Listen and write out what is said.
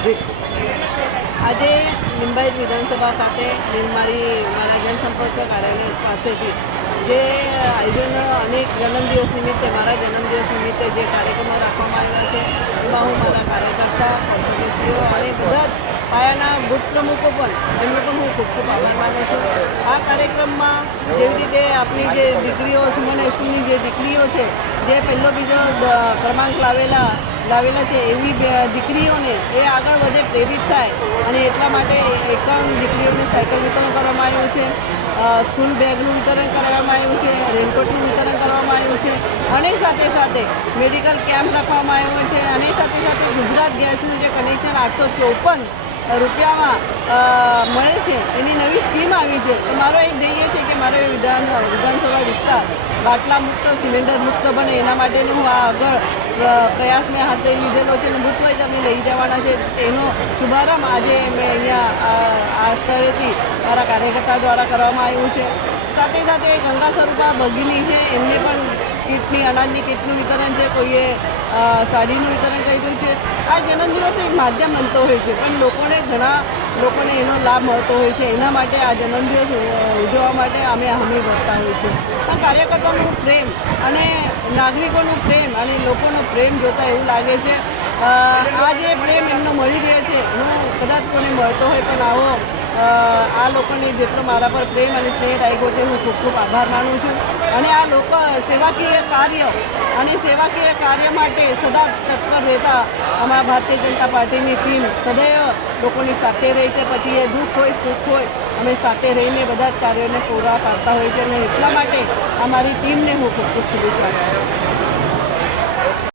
આજે લિંબાયત વિધાનસભા ખાતે મારા જનસંપર્ક કાર્યાલય પાસેથી જે આયોજન અનેક જન્મદિવસ નિમિત્તે મારા જન્મદિવસ નિમિત્તે જે કાર્યક્રમો રાખવામાં આવ્યા છે એમાં હું મારા કાર્યકર્તા કોર્પોરેટરો અને બધા જ પાયાના બુથ પ્રમુખો પણ એમનો પણ હું ખૂબ ખૂબ આભાર માનું છું. આ કાર્યક્રમમાં જેવી રીતે આપણી જે દીકરીઓ સુમન હાઈસ્કૂલની જે દીકરીઓ છે જે પહેલો બીજો ક્રમાંક લાવેલા છે એવી દીકરીઓને એ આગળ વધે પ્રેરિત થાય અને એટલા માટે 51 દીકરીઓને સાયકલ વિતરણ કરવામાં આવ્યું છે, સ્કૂલ બેગનું વિતરણ કરવામાં આવ્યું છે, રેનકોટનું વિતરણ કરવામાં આવ્યું છે અને સાથે સાથે મેડિકલ કેમ્પ રાખવામાં આવ્યો છે અને સાથે સાથે ગુજરાત ગેસનું જે કનેક્શન 854 રૂપિયામાં મળે છે એની નવી સ્કીમ આવી છે. તો મારો એક ધ્યેય છે કે મારો વિધાનસભા વિસ્તાર બાટલા મુક્ત સિલિન્ડર મુક્ત બને એના માટેનો હું આ આગળ પ્રયાસ મેં હાથે લીધેલો છે અને બુથ વાઇઝ અમે લઈ જવાના છે. તેનો શુભારંભ આજે મેં અહીંયા આ સ્થળેથી મારા કાર્યકર્તા દ્વારા કરવામાં આવ્યું છે. સાથે સાથે ગંગા સ્વરૂપા ભગીની છે એમને પણ કીટની અનાજની કીટનું વિતરણ છે, કોઈએ સાડીનું વિતરણ કર્યું છે. આ જન્મદિવસ એક માધ્યમ બનતો હોય છે પણ ઘણા લોકોને એનો લાભ મળતો હોય છે. એના માટે આ જન્મદિવસ ઉજવવા માટે અમે હમી ભરતા હોય છે. પણ કાર્યકર્તાઓનો પ્રેમ અને નાગરિકોનો પ્રેમ અને લોકોનો પ્રેમ જોતાં એવું લાગે છે આ જે પ્રેમ એમનો મળી રહ્યો છે હું કદાચ કોને મળતો હોય પણ આવો આ લોકોને જેટલો મારા પર પ્રેમ અને સ્નેહ રાખ્યો છે હું ખૂબ ખૂબ આભાર માનું છું. અને આ લોકો સેવાકીય કાર્ય માટે સદા તત્પર રહેતા અમારા ભારતીય જનતા પાર્ટીની ટીમ સદૈવ લોકોની સાથે રહી છે. પછી એ દુઃખ હોય સુખ હોય અમે સાથે રહીને બધા જ કાર્યોને પૂરા પાડતા હોય છે અને એટલા માટે અમારી ટીમને હું ખૂબ ખૂબ શુભેચ્છા આપું છું.